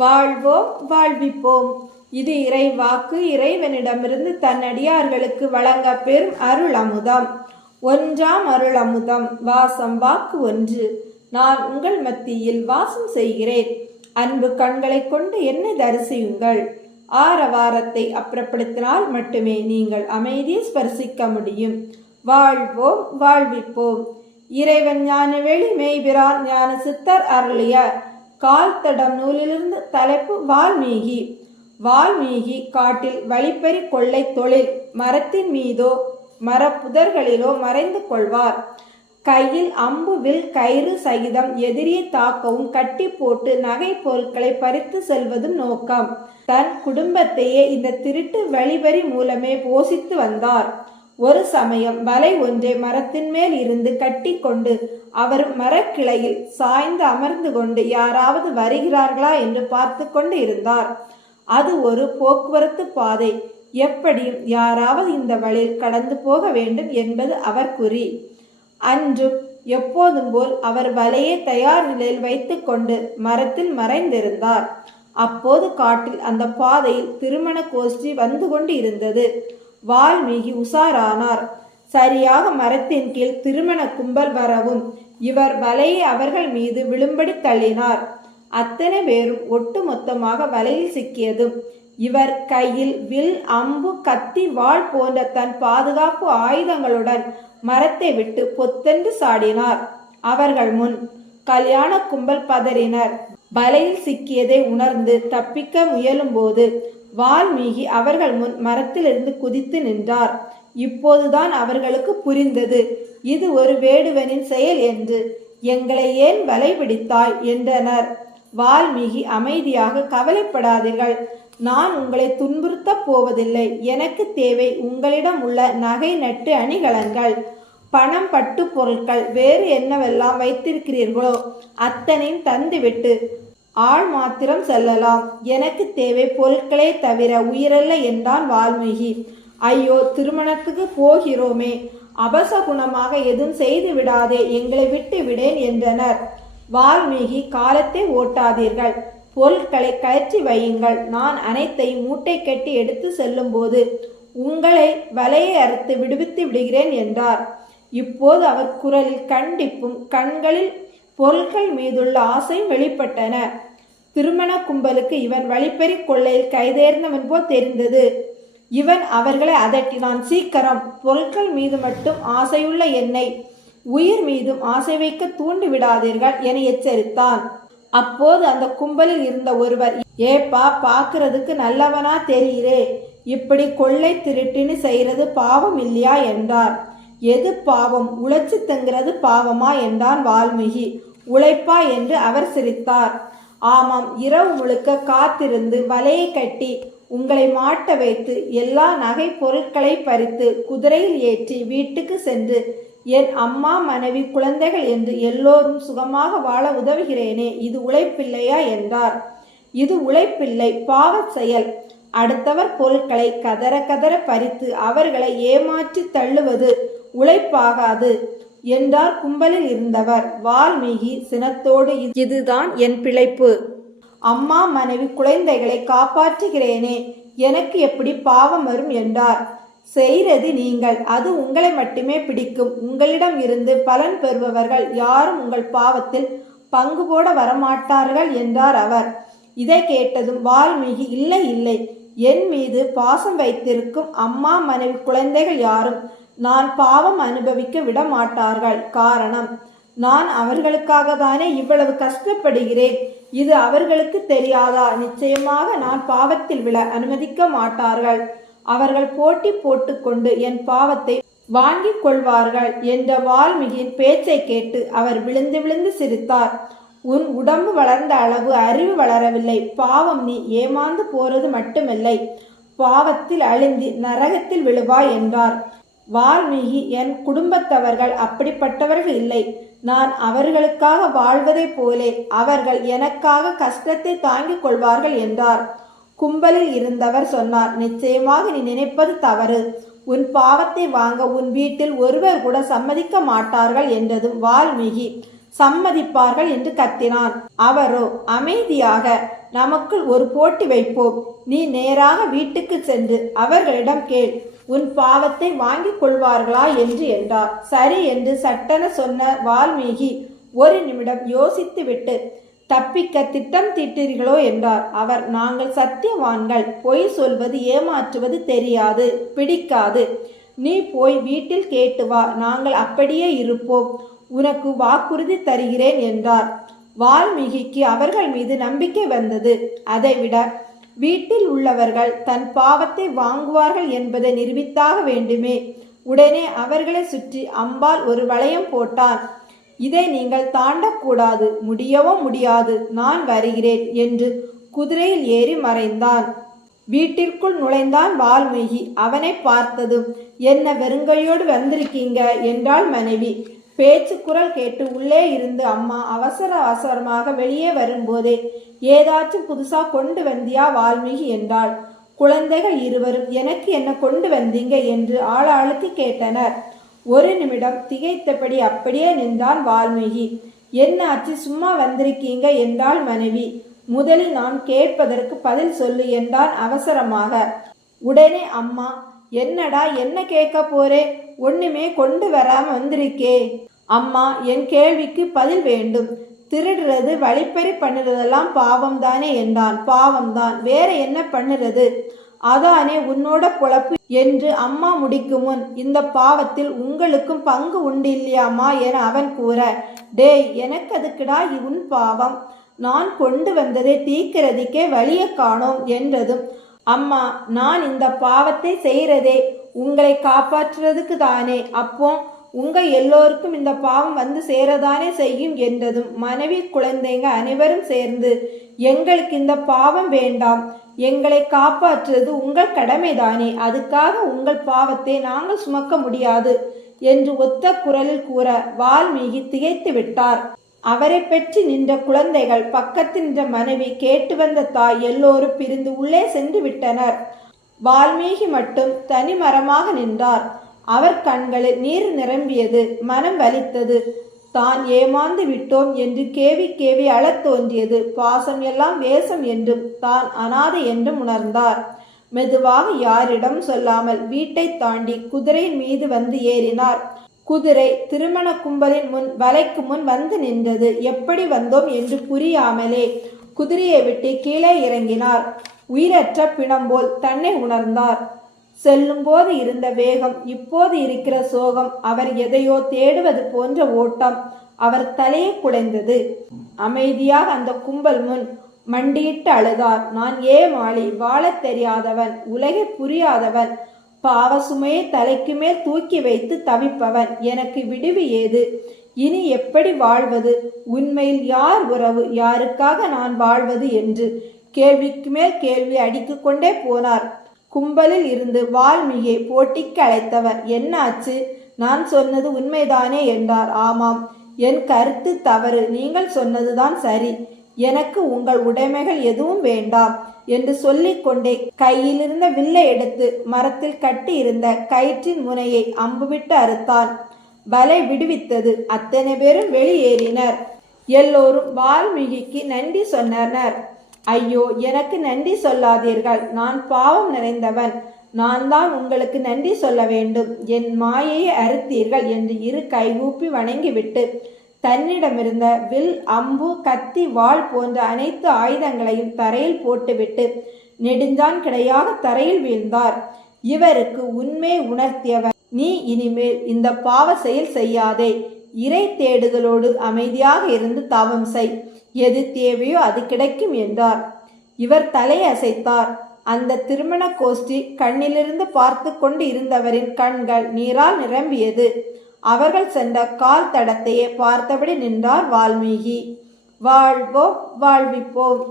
வாழ்வோம் வாழ்விப்போம். இது இறை வாக்கு. இறைவனிடமிருந்து தன் அடியார்களுக்கு வழங்க பெறும் அருள் அமுதம். ஒன்றாம் அருள் அமுதம். வாசம் வாக்கு 1. நான் உங்கள் மத்தியில் வாசம் செய்கிறேன். அன்பு கண்களை கொண்டு என்னை தரிசியுங்கள். ஆரவாரத்தை அப்புறப்படுத்தினால் மட்டுமே நீங்கள் அமைதியை ஸ்பர்சிக்க முடியும். வாழ்வோம் வாழ்விப்போம். இறைவன் ஞானவெளி மெய்பிரான் ஞான சித்தர் அருளிய கால்தடம் நூலிலிருந்து. தலைப்பு வால்மீகி. வால்மீகி காட்டில் வழிப்பறி கொள்ளை தொழில். மரத்தின் மீதோ மரப்புதர்களிலோ மறைந்து கொள்வார். கையில் அம்பு வில் கயிறு சகிதம் எதிரியை தாக்கவும் கட்டி போட்டு நகை பொருட்களை பறித்து செல்வதும் நோக்கம். தன் குடும்பத்தையே இந்த திருட்டு வழிபறி மூலமே போஷித்து வந்தார். ஒரு சமயம் வலை ஒன்றை மரத்தின் மேல் இருந்து கட்டி கொண்டு அவர் மரக்கிளையில் சாய்ந்து அமர்ந்து கொண்டு யாராவது வருகிறார்களா என்று பார்த்து கொண்டு இருந்தார். அது ஒரு போக்குவரத்து பாதை. எப்படியும் யாராவது இந்த வழியில் கடந்து போக வேண்டும் என்பது அவர் குறி. அன்றும் எப்போதும் போல் அவர் வலையை தயார் நிலையில் வைத்து கொண்டு மரத்தில் மறைந்திருந்தார். அப்போது காட்டில் அந்த பாதையில் திருமண கோஷ்டி வந்து கொண்டு இருந்தது. வால்மீகி உஷாரானார். சரியாக மரத்தின் கீழ் திருமண கும்பல் வரவும் இவர் வலையை அவர்கள் மீது விழும்படி தள்ளினார். அத்தனை பேரும் ஒட்டு மொத்தமாக வலையில் சிக்கியதும் இவர் கையில் வில் அம்பு கத்தி வாள் போன்ற தன் பாதுகாப்பு ஆயுதங்களுடன் மரத்தை விட்டு பொத்தென்று சாடினார். அவர்கள் முன் கல்யாண கும்பல் பதறினர். வலையில் சிக்கியதை உணர்ந்து தப்பிக்க முயலும் போது வால்மீகி அவர்கள் முன் மரத்திலிருந்து குதித்து நின்றார். இப்போதுதான் அவர்களுக்கு புரிந்தது இது ஒரு வேடுவனின் செயல் என்று. எங்களை ஏன் வலை பிடித்தாய் என்றனர். வால்மீகி அமைதியாக, கவலைப்படாதீர்கள், நான் உங்களை துன்புறுத்த போவதில்லை. எனக்கு தேவை உங்களிடம் உள்ள நகை நட்டு அணிகலன்கள், பணம், பட்டு பொருட்கள், வேறு என்னவெல்லாம் வைத்திருக்கிறீர்களோ அத்தனையும் தந்துவிட்டு ஆள் மாத்திரம் செல்லலாம். எனக்கு தேவை பொருட்களே தவிர உயிரல்ல என்றான் வால்மீகி. ஐயோ, திருமணத்துக்கு போகிறோமே, அபசகுணமாக எதுவும் செய்து விடாதே, எங்களை விட்டு விடேன் என்றனர். வால்மீகி, காலத்தை ஓட்டாதீர்கள், பொருட்களை கயற்றி வையுங்கள். நான் அனைத்தையும் மூட்டை கட்டி எடுத்து செல்லும் போது உங்களை வலையை அறுத்து விடுவித்து விடுகிறேன் என்றார். இப்போது அவர் குரலில் கண்டிப்பும் கண்களில் பொருட்கள் மீதுள்ள ஆசையும் வெளிப்பட்டன. திருமண கும்பலுக்கு இவன் வழிப்பறி கொள்ளையில் கைதேர்ந்தவன் போல் தெரிந்தது. இவன் அவர்களை அதட்டினான். சீக்கிரம், பொருட்கள் மீது மட்டும் ஆசையுள்ள என்னை உயிர் மீதும் ஆசை வைக்க தூண்டி விடாதீர்கள் என எச்சரித்தான். அப்போது அந்த கும்பலில் இருந்த ஒருவர், ஏப்பா, பார்க்கறதுக்கு நல்லவனா தெரிகிறே, இப்படி கொள்ளை திருட்டின்னு செய்யறது பாவம் இல்லையா என்றார். எது பாவம்? உழைச்சி தங்கிறது பாவமா என்றான் வால்மீகி. உழைப்பா என்று அவர் சிரித்தார். ஆமாம், இரவு முழுக்க காத்திருந்து வலையை கட்டி உங்களை மாட்ட வைத்து எல்லா நகை பொருட்களை பறித்து குதிரையில் ஏற்றி வீட்டுக்கு சென்று என் அம்மா, மனைவி, குழந்தைகள் என்று எல்லோரும் சுகமாக வாழ உதவுகிறேனே, இது உழைப்பில்லையா என்றார். இது உழைப்பில்லை, பாவச் செயல். அடுத்தவர் பொருட்களை கதற கதற பறித்து அவர்களை ஏமாற்றி தள்ளுவது உழைப்பாகாது என்றார் கும்பலில் இருந்தவர். வால்மீகி சினத்தோடு, இதுதான் என் பிழைப்பு. அம்மா, மனைவி, குழந்தைகளை காப்பாற்றுகிறேனே, எனக்கு எப்படி பாவம் வரும் என்றார். செய்கிறது நீங்கள், அது உங்களை மட்டுமே பிடிக்கும். உங்களிடம் இருந்து பலன் பெறுபவர்கள் யாரும் உங்கள் பாவத்தில் பங்கு போட வரமாட்டார்கள் என்றார் அவர். இதை கேட்டதும் வால்மீகி, இல்லை இல்லை, என் மீது பாசம் வைத்திருக்கும் அம்மா, மனைவி, குழந்தைகள் யாரும் நான் பாவம் அனுபவிக்க விட மாட்டார்கள். காரணம், நான் அவர்களுக்காக தானே இவ்வளவு கஷ்டப்படுகிறேன். இது அவர்களுக்கு தெரியாதா? நிச்சயமாக நான் பாவத்தில் விழ அனுமதிக்க மாட்டார்கள். அவர்கள் போட்டி போட்டுக்கொண்டு என் பாவத்தை வாங்கிக் கொள்வார்கள் என்ற வால்மீகியின் பேச்சை கேட்டு அவர் விழுந்து விழுந்து சிரித்தார். உன் உடம்பு வளர்ந்த அளவு அறிவு வளரவில்லை. பாவம், நீ ஏமாந்து போறது மட்டுமில்லை, பாவத்தில் அழிந்து நரகத்தில் விழுவாய் என்றார். வால்மீகி, என் குடும்பத்தவர்கள் அப்படிப்பட்டவர்கள் இல்லை. நான் அவர்களுக்காக வாழ்வதைப் போலே அவர்கள் எனக்காக கஷ்டத்தை தாங்கிக் கொள்வார்கள் என்றார். கும்பலில் இருந்தவர் சொன்னார், நிச்சயமாக நீ நினைப்பது தவறு. உன் பாவத்தை வாங்க உன் வீட்டில் ஒருவர் கூட சம்மதிக்க மாட்டார்கள் என்றதும் வால்மீகி சம்மதிப்பார்கள் என்று கத்தினான். அவரோ அமைதியாக, நமக்குள் ஒரு போட்டி வைப்போம். நீ நேராக வீட்டுக்கு சென்று அவர்களிடம் கேள், உன் பாவத்தை வாங்கிக் கொள்வார்களா என்று என்றார். சரி என்று சட்டென சொன்ன வால்மீகி ஒரு நிமிடம் யோசித்துவிட்டு, தப்பிக்க திட்டம் தீட்டீர்களோ என்றார். அவர், நாங்கள் சத்தியவான்கள், பொய் சொல்வது ஏமாற்றுவது தெரியாது, பிடிக்காது. நீ போய் வீட்டில் கேட்டு வா, நாங்கள் அப்படியே இருப்போம், உனக்கு வாக்குறுதி தருகிறேன் என்றார். வால்மீகிக்கு அவர்கள் மீது நம்பிக்கை வந்தது. அதைவிட வீட்டில் உள்ளவர்கள் தன் பாவத்தை வாங்குவார்கள் என்பதை நிரூபித்தாக வேண்டுமே. உடனே அவர்களை சுற்றி அம்பால் ஒரு வளையம் போட்டான். இதை நீங்கள் தாண்டக்கூடாது, முடியவும் முடியாது, நான் வருகிறேன் என்று குதிரையில் ஏறி மறைந்தான். வீட்டிற்குள் நுழைந்தான் வால்மீகி. அவனை பார்த்ததும், என்ன வெறுங்கையோடு வந்திருக்கீங்க என்றாள் மனைவி. பேச்சு குரல் கேட்டு உள்ளே இருந்து அம்மா அவசர அவசரமாக வெளியே வரும்போதே, ஏதாச்சும் புதுசா கொண்டு வந்தியா வால்மீகி என்றாள். குழந்தைகள் இருவரும் எனக்கு என்ன கொண்டு வந்தீங்க என்று ஆளாளுக்கு கேட்டனர். ஒரு நிமிடம் திகைத்தபடி அப்படியே நின்றான் வால்மீகி. என்னாச்சு, சும்மா வந்திருக்கீங்க என்றாள் மனைவி. முதலில் நான் கேட்பதற்கு பதில் சொல்லு என்றான் அவசரமாக. உடனே அம்மா, என்னடா, என்ன கேட்க போறே, ஒண்ணுமே கொண்டு வராம வந்திருக்கே. அம்மா, என் கேள்விக்கு பதில் வேண்டும். திருடுறது, வழிப்பறி பண்ணுறதெல்லாம் பாவம் தானே என்றான். பாவம்தான், வேற என்ன பண்ணுறது, அதானே உன்னோட பொழப்பு என்று அம்மா முடிக்கும் முன், இந்த பாவத்தில் உங்களுக்கும் பங்கு உண்டு இல்லையாமா என அவன் கூற, டேய், எனக்கு அதுக்குடா உன் பாவம், நான் கொண்டு வந்ததை தீக்கிறதுக்கே வழிய காணோம் என்றதும், அம்மா, நான் இந்த பாவத்தை செய்கிறதே உங்களை காப்பாற்றுறதுக்கு தானே, அப்போ உங்க எல்லோருக்கும் இந்த பாவம் வந்து சேரதானே செய்யும் என்றதும், மனைவி குழந்தைங்க அனைவரும் சேர்ந்து, எங்களுக்கு இந்த பாவம் வேண்டாம், எங்களை காப்பாற்றுவது உங்கள் கடமைதானே, அதுக்காக உங்கள் பாவத்தை நாங்கள் சுமக்க முடியாது என்று ஒத்த குரலில் கூற வால்மீகி திகைத்து விட்டார். அவரை பெற்று நின்ற குழந்தைகள், பக்கத்தில் நின்ற மனைவி, கேட்டு வந்த தாய் எல்லோரும் பிரிந்து உள்ளே சென்று விட்டனர். வால்மீகி மட்டும் தனிமரமாக நின்றார். அவர் கண்களில் நீர் நிரம்பியது. மனம் வலித்தது. தான் ஏமாந்து விட்டோம் என்று கேவி கேவி அழத் தோன்றியது. பாசம் எல்லாம் வேஷம் என்றும் தான் அனாதை என்றும் உணர்ந்தார். மெதுவாக யாரிடம் சொல்லாமல் வீட்டை தாண்டி குதிரையின் மீது வந்து ஏறினார். குதிரை திருமண கும்பலின் முன் வலைக்கு முன் வந்து நின்றது. எப்படி வந்தோம் என்று புரியாமலே குதிரையை விட்டு கீழே இறங்கினார். உயிரற்ற பிணம் போல் தன்னை உணர்ந்தார். செல்லும் போது இருந்த வேகம், இப்போது இருக்கிற சோகம், அவர் எதையோ தேடுவது போன்ற ஓட்டம் அவர் தலையை குடைந்தது. அமைதியாக அந்த கும்பல் முன் மண்டியிட்டு அழுதார். நான் ஏமாளி, வாழத் தெரியாதவன், உலகை புரியாதவன், பாவ சுமையை தலைக்கு மேல் தூக்கி வைத்து தவிப்பவன், எனக்கு விடுவி ஏது, இனி எப்படி வாழ்வது, உண்மையில் யார் உறவு, யாருக்காக நான் வாழ்வது என்று கேள்விக்கு மேல் கேள்வி அடித்து கொண்டே போனார். கும்பலில் இருந்து வால்மீகியை போட்டிக்கு அழைத்தவர், என்னாச்சு, நான் சொன்னது உண்மைதானே என்றார். ஆமாம், என் கருத்து தவறு, நீங்கள் சொன்னதுதான் சரி, எனக்கு உங்கள் உடைமைகள் எதுவும் வேண்டாம் என்று சொல்லிக்கொண்டே கையிலிருந்த வில்லை எடுத்து மரத்தில் கட்டி இருந்த கயிற்றின் முனையை அம்புவிட்டு அறுத்தான். பலை விடுவித்தது. அத்தனை பேரும் வெளியேறினர். எல்லோரும் வால்மீகிக்கு நன்றி சொன்னனர். ஐயோ, எனக்கு நன்றி சொல்லாதீர்கள், நான் பாவம் நிறைந்தவன், நான் தான் உங்களுக்கு நன்றி சொல்ல வேண்டும், என் மாயையை அறுத்தீர்கள் என்று இரு கைகூப்பி வணங்கிவிட்டு தன்னிடமிருந்த வில், அம்பு, கத்தி, வாள் போன்ற அனைத்து ஆயுதங்களையும் தரையில் போட்டுவிட்டு நெடுஞ்சான் கிடையாக தரையில் வீழ்ந்தார். இவருக்கு உண்மை உணர்த்தியவர், நீ இனிமேல் இந்த பாவ செயல் செய்யாதே, இறை தேடுதலோடு அமைதியாக இருந்து தவம் செய், எது தேவையோ அது கிடைக்கும் என்றார். இவர் தலை அசைத்தார். அந்த திருமண கோஷ்டி கண்ணிலிருந்து பார்த்து கொண்டு இருந்தவரின் கண்கள் நீரால் நிரம்பியது. அவர்கள் சென்ற கால் தடத்தையே பார்த்தபடி நின்றார் வால்மீகி. வாழ்வோம், வாழ்விப்போம்.